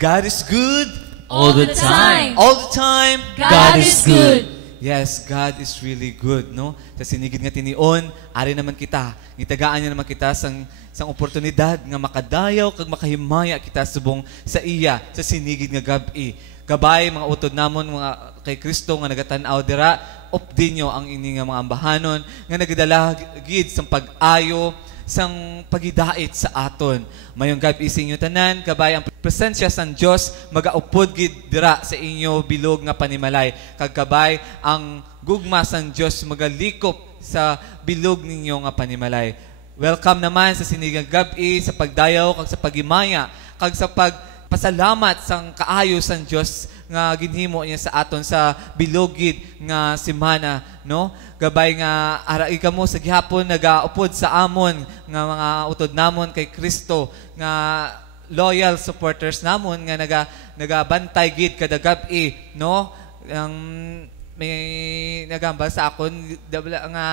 God is good. All the time. All the time. God is good. Yes, God is really good, no? Sa sinigid nga tinion, ari naman kita. Gitagaan niya naman kita sang oportunidad nga makadayaw kag makahimaya kita subong sa iya sa sinigid nga gabi. Gabay mga utod namon mga kay Kristo nga nagatanaw dira, opdin nyo ang ini nga mga ambahanon nga nagadala gid sang pag-ayo sang pagidait sa aton. Mayong gabi isinyo tanan, kabay ang presensya sang Dios magaupod gid dira sa inyo bilog nga panimalay. Kag kabay ang gugma sang Dios magalikop sa bilog ninyo nga panimalay. Welcome naman sa sinigang gabi, sa pagdayaw kag sa pagimaya kag sa pagpasalamat sang kaayo sang Dios nga ginhimo niya sa aton sa bilogid nga semana, no? Gabay nga arai kamo sa gihapon nagaupod sa amon nga mga utod namon kay Kristo nga loyal supporters namon nga nagabantay gid kada gabi, no? Ang may nagambal sa akon nga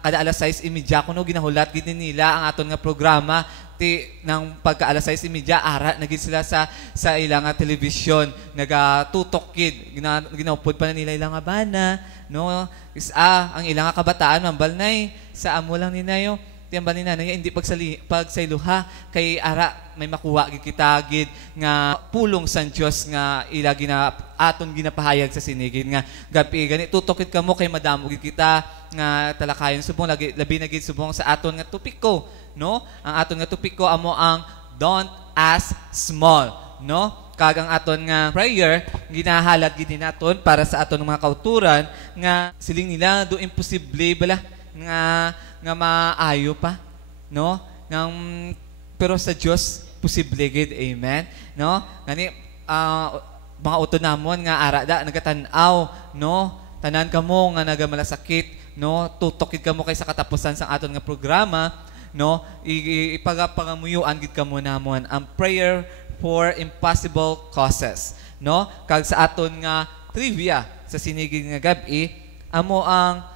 kada alas 6:30 kuno ginahulat gid nila ang aton nga programa ng pagka alas 6:30 ara naging sila sa ilang telebisyon nagatutok kid ginaupod pa na nila ilang bana, no? Ang ilang kabataan mambalnay sa amo lang ninayo tiyambal ni nanay hindi pagsayluha kay ara may makuha gid kita gid nga pulong sang Dios nga ila aton ginapahayag sa sinigid nga gabi gani tutokit kamo kay madamo gid kita nga talakayon subong labi na gid subong sa aton nga topiko, no? Ang aton nga topiko amo ang don't ask small, no? Kag ang aton nga prayer ginahalat gid naton para sa aton mga kauturan nga siling nila do imposible bala nga maayo pa, no? Pero sa Dios posible gid, amen, no? Gani mga utod namon nga ara da nagatanaw, no? Tanan kamo nga nagamalasakit, no? Tutokid kamo kay sa katapusan sang aton nga programa, no? Ipagapangamuyuan gid kamo namon ang prayer for impossible causes, no? Kag sa aton nga trivia sa sinigid nga gabi amo ang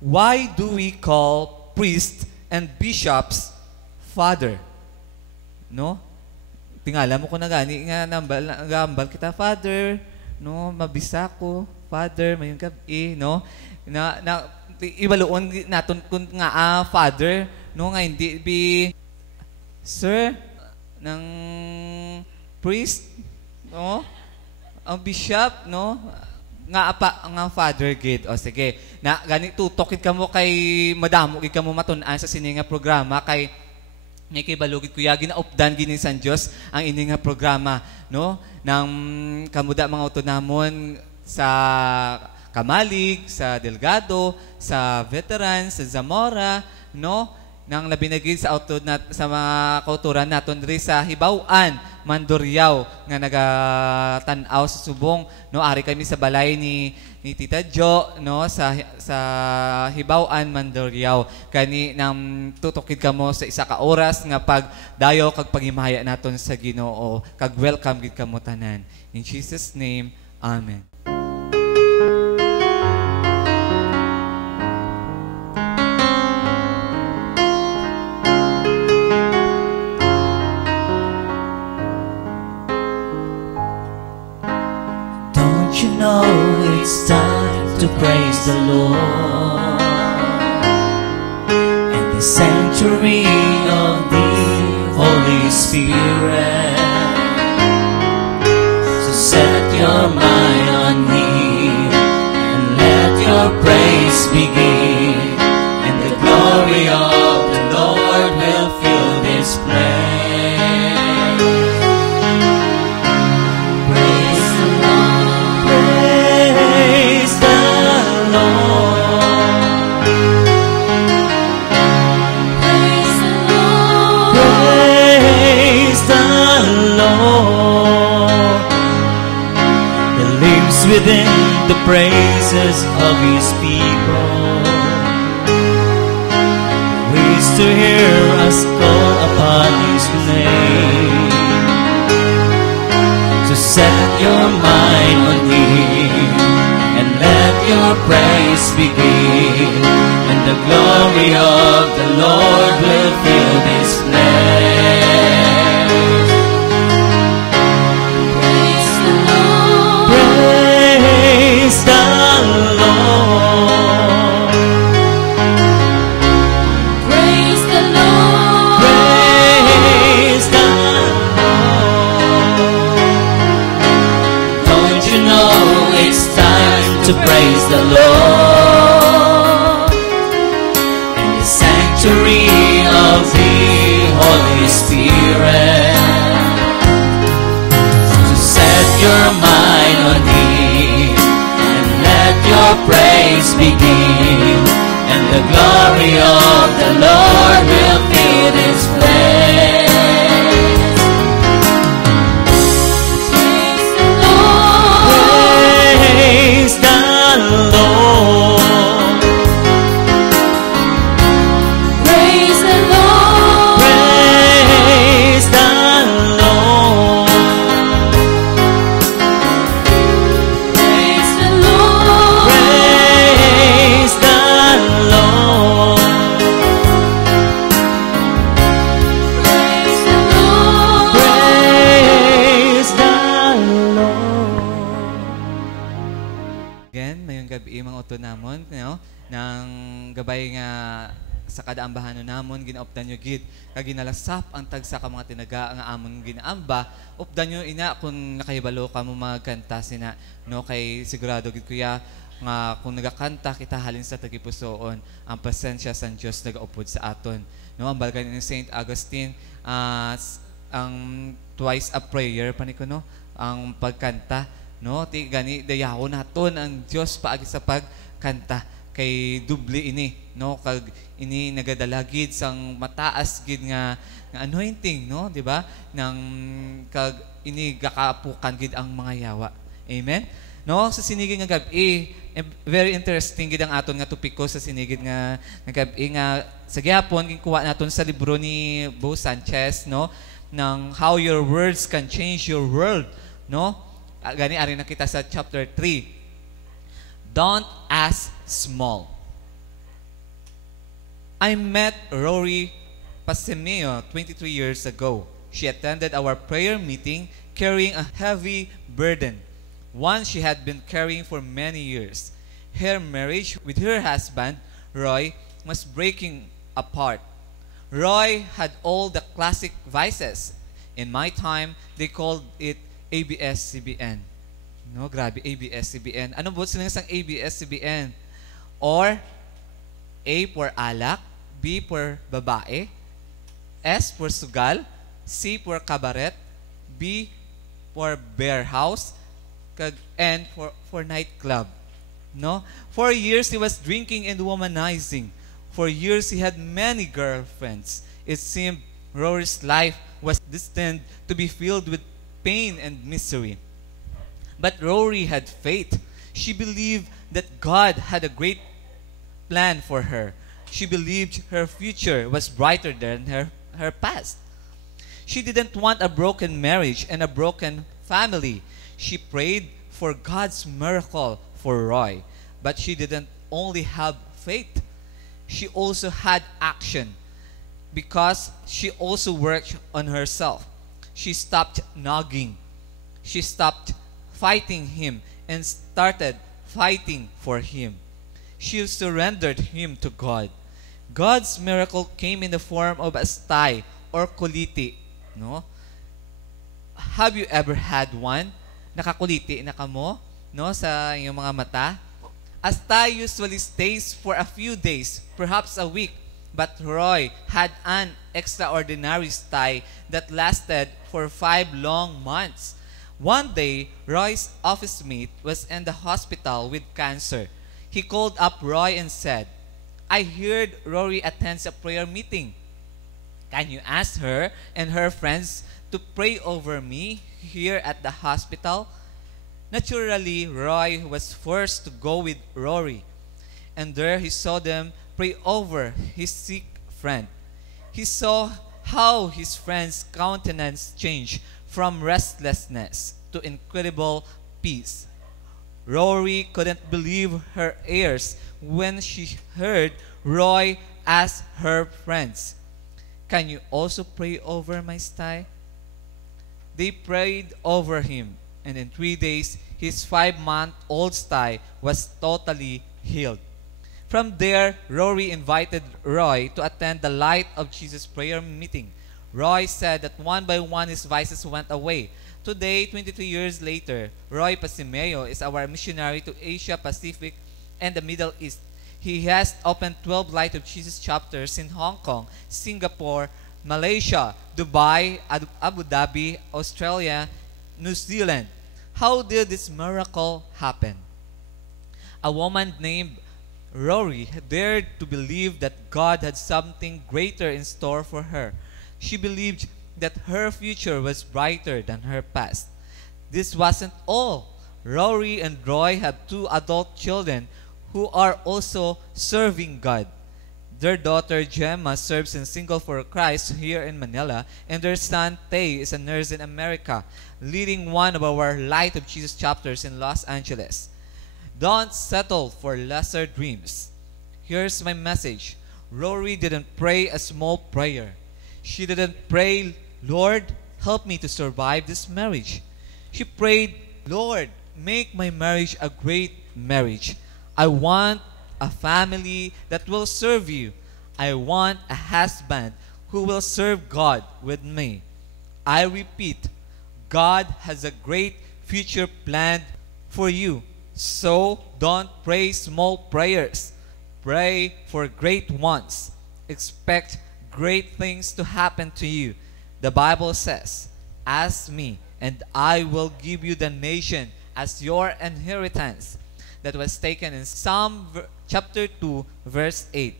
why do we call priests and bishops father, no? Tingala mo ko na gani nga nambal kita father, no? Mabisa ko father mayong gabi, no? Na ibaluon naton kun nga father, no? Nga hindi be sir ng priest, no? Ang bishop, no? Nga father gid. O sige. Na gani tutokit kamo kay madamo gid kamo matun-an sa sini nga programa kay ngay kay balugid kuya ginaupdan gini san Dios ang ini nga programa, no? Nang kamuda mga utod namon sa Kamalig, sa Delgado, sa Veterans, sa Zamora, no? Nang labi na gid sa utod sa mga kauturan naton diri sa Hibaw-an, Mandurriao nga nagatanaw sa subong, no? Ari kami sa balay ni Tita Jo, no? Sa Hibaw-an, Mandurriao. Kani nang tutokid kamo sa isa ka oras nga pagdayo kag paghimaya naton sa Ginoo. Kag welcome gid kamo tanan. In Jesus name, amen. You know it's time to praise the Lord in the sanctuary of the Holy Spirit. So set your mind on Him and let your praise begin, and the glory of the Lord will fill this place. Within the praises of His people, we used to hear us call upon His name. So set your mind on Him and let your praise begin, and the glory of the Lord will fill this place. to praise the Lord in the sanctuary of the Holy Spirit. So set your mind on Him and let your praise begin, and the glory of the Lord will fill this place. Praise the Lord. Praise the Lord. Praise the Lord. Praise the Lord. Praise the Lord. Praise the Lord. Praise the Lord. Again, mayong gabi mga uto namon, no? Nang gabay nga sa kadaambahan namon ginaopdan nyo gid kag ginalasap ang tagsa ka mga tinaga nga amon ginaamba opdan nyo ina kung nakahibalo ka mo magkanta sina no kay sigurado gid kuya nga kung nagakanta kita halin sa tagipusoon ang presensya sa Dios nagaupod sa aton no ang balgan ni Saint Augustine ang twice a prayer paniko no ang pagkanta no ti gani dayaw naton ang Dios paagi sa pagkanta kay dubli ini no kag ini nagadalagid sang mataas gid nga anointing no di ba nang kag ini gakaapukan gid ang mga yawa amen no sa sinigid nga gabi very interesting gid ang aton nga topiko sa sinigid nga gabi nga sa gyapon ginkuha naton sa libro ni Bo Sanchez no ng How Your Words Can Change Your World no gani ari na kita sa chapter 3. Don't ask small. I met Rory Pasemio 23 years ago. She attended our prayer meeting carrying a heavy burden, one she had been carrying for many years. Her marriage with her husband, Roy, was breaking apart. Roy had all the classic vices. In my time, they called it ABS-CBN. No, grabe, ABS-CBN. Ano ba sila ng ABS-CBN? Or, A for alak, B for babae, S for sugal, C for kabaret, B for bear house, kag N for nightclub. No? For years, he was drinking and womanizing. For years, he had many girlfriends. It seemed Rory's life was destined to be filled with pain and misery. But Rory had faith. She believed that God had a great plan for her. She believed her future was brighter than her past. She didn't want a broken marriage and a broken family. She prayed for God's miracle for Roy. But she didn't only have faith. She also had action because she also worked on herself. She stopped nagging. She stopped fighting him and started fighting for him. She surrendered him to God. God's miracle came in the form of a sty or kuliti. No? Have you ever had one? Nakakuliti na kamo no, sa inyong mga mata? A sty usually stays for a few days, perhaps a week. But Roy had an extraordinary sty that lasted for 5 long months. One day, Roy's office mate was in the hospital with cancer. He called up Roy and said, I heard Rory attends a prayer meeting. Can you ask her and her friends to pray over me here at the hospital? Naturally, Roy was forced to go with Rory. And there he saw them pray over his sick friend. He saw how his friend's countenance changed from restlessness to incredible peace. Rory couldn't believe her ears when she heard Roy ask her friends, Can you also pray over my sty? They prayed over him, and in 3 days, his 5-month-old sty was totally healed. From there, Rory invited Roy to attend the Light of Jesus prayer meeting. Roy said that one by one his vices went away. Today, 23 years later, Roy Pasimeo is our missionary to Asia Pacific and the Middle East. He has opened 12 Light of Jesus chapters in Hong Kong, Singapore, Malaysia, Dubai, Abu Dhabi, Australia, New Zealand. How did this miracle happen? A woman named Rory dared to believe that God had something greater in store for her. She believed that her future was brighter than her past. This wasn't all. Rory and Roy have 2 adult children who are also serving God. Their daughter Gemma serves in Single for Christ here in Manila, and their son Tay is a nurse in America, leading one of our Light of Jesus chapters in Los Angeles. Don't settle for lesser dreams. Here's my message. Rory didn't pray a small prayer. She didn't pray, Lord, help me to survive this marriage. She prayed, Lord, make my marriage a great marriage. I want a family that will serve you. I want a husband who will serve God with me. I repeat, God has a great future planned for you. So don't pray small prayers. Pray for great ones. Expect great things to happen to you. The Bible says, ask me, and I will give you the nation as your inheritance. That was taken in Psalm chapter 2, verse 8.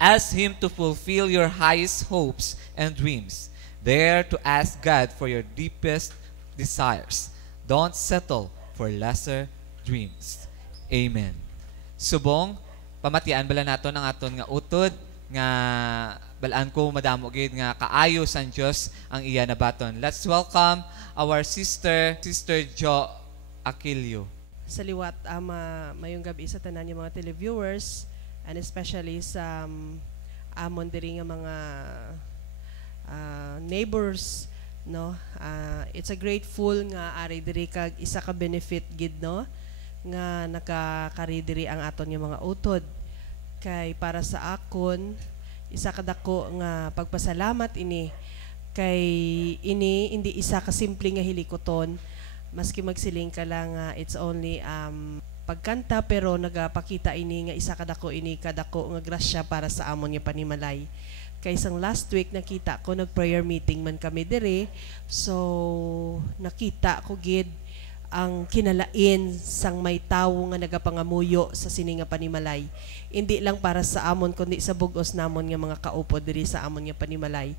Ask Him to fulfill your highest hopes and dreams. Dare to ask God for your deepest desires. Don't settle for lesser dreams. Amen. Subong, pamatian bala naton ang aton nga utod, nga balaan ko madamo gid nga kaayo san Dios ang iya nabaton. Let's welcome our Sister Jo Aquilio. Sa liwat mayong gabi sa tanan yung mga televiewers, and especially sa amon diri nga mga neighbors, no. It's a grateful nga ari diri kag isa ka benefit gid, no, nga nakakari diri ang aton yung mga utod. Kay para sa akon, isa kadako nga pagpasalamat ini kay ini hindi isa ka simple nga hilikoton, maski magsiling ka lang it's only pagkanta, pero nagapakita ini nga isa kadako ini kadako nga grasya para sa amon nga panimalay. Kay isang last week nakita ko nag-prayer meeting man kami dire, so nakita ko gid ang kinalain sang may tawo nga nagapangamuyo sa sini nga panimalay. Hindi lang para sa amon kundi sa bugos namon nga mga kaupo diri sa amon nga panimalay.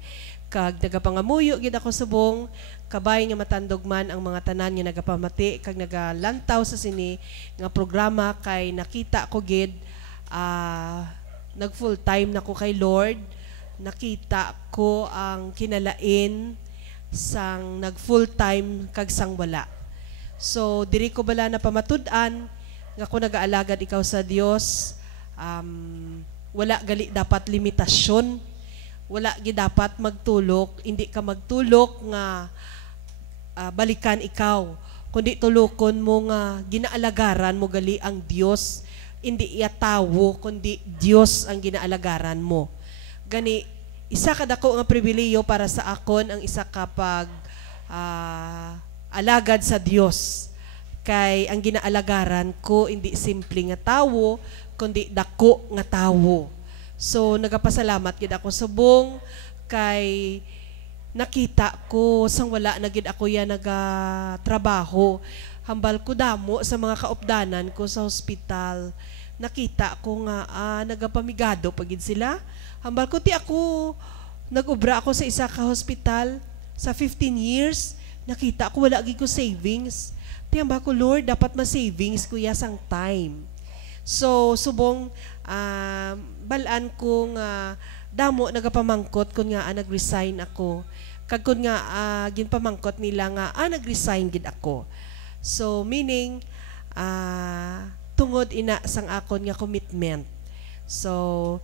Kag nagapangamuyo gid ako subong, kabay nga matandog man ang mga tanan nga nagapamati kag nagalantaw sa sini nga programa, kay nakita ko gid nag full time nako kay Lord. Nakita ko ang kinalain sang nag full time kag sang wala. So diri ko bala na pamatud-an nga kung nagaalagad ikaw sa Dios, wala gali dapat limitasyon, wala gi dapat magtulok, hindi ka magtulok nga balikan ikaw, kundi tulokon mo nga ginaalagaran mo gali ang Dios, hindi iya tawo kundi Dios ang ginaalagaran mo. Gani isa kadako nga pribileyo para sa akon ang isa ka pag alagad sa Dios, kay ang ginaalagaran ko hindi simple nga tawo kundi dako nga tawo. So nagapasalamat gid ako subong kay nakita ko sang wala na gid ako ya nagatrabaho, hambal ko damo sa mga kaupdanan ko sa hospital. Nakita ko nga nagapamigado pagid sila, hambal ko ti ako nagobra ako sa isa ka hospital sa 15 years. Nakita ko wala gid ko savings. Tiyamba ko, Lord, dapat ma-savings ko ya sang time. So subong balaan ko nga damo nagapamangkot kun nga nag-resign ako. Kag kun nga ginpamangkot nila nga nag-resign gid ako. So meaning tungod ina sang akon nga commitment. So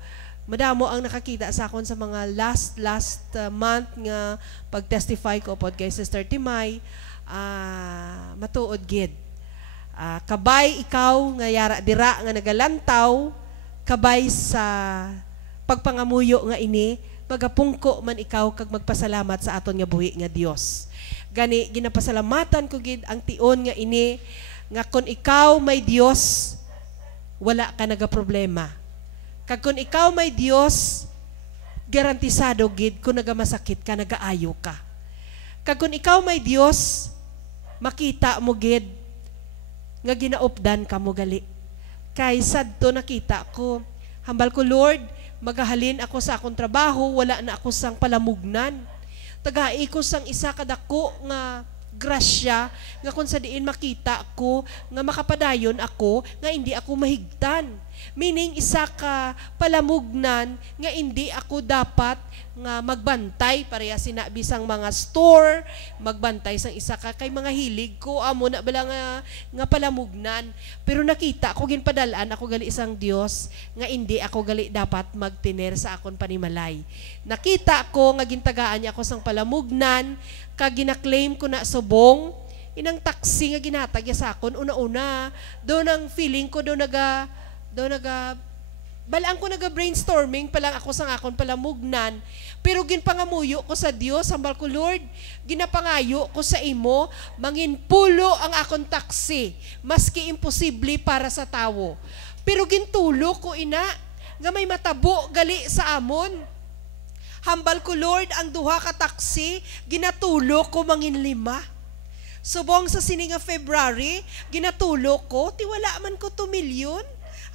madamo ang nakakita sa akon sa mga last month nga pag-testify ko pod kay Sister Timay, matuod gid. Kabay ikaw nga yara dira nga nagalantaw, kabay sa pagpangamuyo nga ini, magapungko man ikaw kag magpasalamat sa aton nga buhi nga Dios. Gani ginapasalamatan ko gid ang tion nga ini nga kun ikaw may Dios, wala ka nagaproblema. Kag kun ikaw may Dios, garantisado gid kung nagamasakit ka, nagaayo ka. Kag kun ikaw may Dios, makita mo gid nga ginaupdan ka mo gali. Kay sadto nakita ko, hambal ko, Lord, magahalin ako sa akong trabaho, wala na ako sang palamugnan. Tagai ko sang isa kadako nga grasya nga kung sa diin makita ko nga makapadayon ako nga hindi ako mahigtan. Meaning isa ka palamugnan nga hindi ako dapat nga magbantay pareha sinabi sang mga store, magbantay sang isa ka kay mga hilig ko amo na bala nga palamugnan. Pero nakita ko ginpadalaan ako gali isang Dios nga hindi ako gali dapat magtiner sa akon panimalay. Nakita ko nga gintagaan niya ako sang palamugnan kag gina-claim ko na subong inang taxi nga ginhatag niya sa akon una-una do nang feeling ko do naga balaan ko naga-brainstorming pa lang ako sa akon palamugnan. Pero ginpangamuyo ko sa Dios, hambal ko, Lord, ginapangayo ko sa imo, manginpulo ang akon taxi, maski imposible para sa tawo. Pero gintulo ko ina, nga may matabo gali sa amon. Hambal ko, Lord, ang duha ka taxi, ginatulo ko mangin 5. Subong sa sininga February, ginatulo ko, tiwala man ko 2 milyon.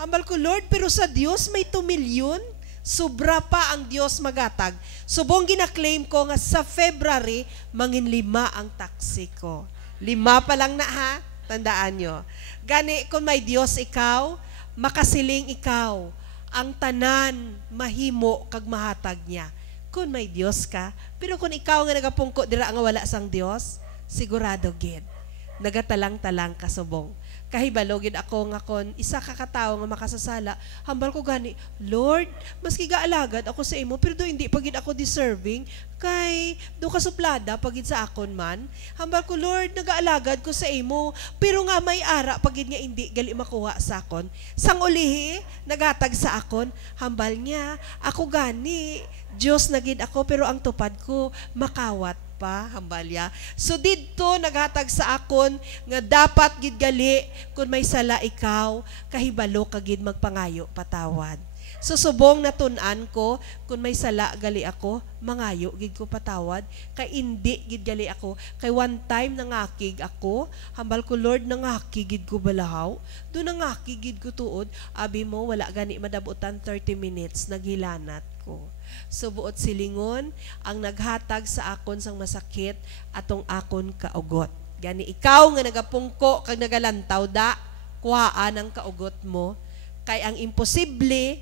Hambal ko, Lord, pero sa Dios may 2 milyon. Sobra pa ang Dios magatag. Subong gina-claim ko nga sa February, mangin 5 ang taxi ko. 5 pa lang na ha, tandaan nyo. Gani, kung may Dios ikaw, makasiling ikaw, ang tanan mahimo kag mahatag niya. Kung may Dios ka, pero kung ikaw nga nagapungko dira nga wala sang Dios, sigurado gid nagatalang-talang ka subong. Kahibalo gid ako nga kon isa ka katawo nga makasasala, hambal ko gani, Lord, maski gaalagad ako sa imo, pero do hindi pagid ako deserving kay do ka suplada pagid sa akon man. Hambal ko, Lord, nagaalagad ko sa imo, pero nga may ara pagid nga hindi gali makuha sa akon. Sang ulihi naghatag sa akon, hambal niya, ako gani Dios na gid ako, pero ang tupad ko makawat pa, hambalya. So didto naghatag sa akon nga dapat gid gali kun may sala ikaw, kahibalo ka gid magpangayo patawad. So subong natun-an ko kun may sala gali ako, mangayo gid ko patawad, kay indi gid gali ako. Kay one time nangakig ako, hambal ko, Lord, nangakig gid ko balahaw. Do nangakig gid ko tuod, abi mo wala gani madabutan 30 minutes naghilanat ko. So buot silingon ang naghatag sa akon sang masakit atong akon kaugot. Gani ikaw nga nagapungko kag nagalantaw da, kuhaan ang kaugot mo, kay ang imposible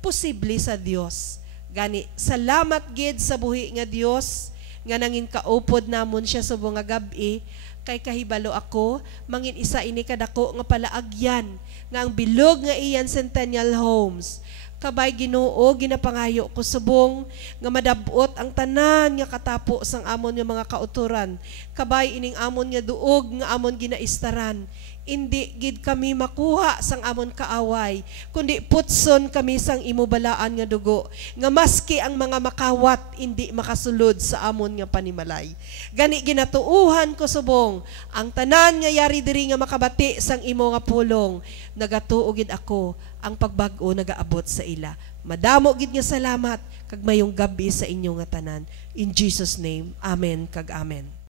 posible sa Dios. Gani salamat gid sa buhi nga Dios nga nangin kaupod namon siya subong nga gabi, kay kahibalo ako mangin isa ini kadako nga palaagyan nga ang bilog nga iyan Centennial Homes. Kabay Ginoo, ginapangayo ko subong nga madabot ang tanan nga katapo sang amon nga mga kauturan. Kabay ining amon nga duog nga amon ginaistaran. Indi gid kami makuha sang amon kaaway, kundi putson kami sang imubalaan nga dugo, nga maski ang mga makawat indi makasulod sa amon nga panimalay. Gani ginatuuhan ko subong ang tanan nga yari diri nga makabati sang imo nga pulong, nagatuo gid ako ang pagbag-o nagaabot sa ila. Madamo gid nga salamat kag mayong gabi sa inyo nga tanan. In Jesus name, amen kag amen.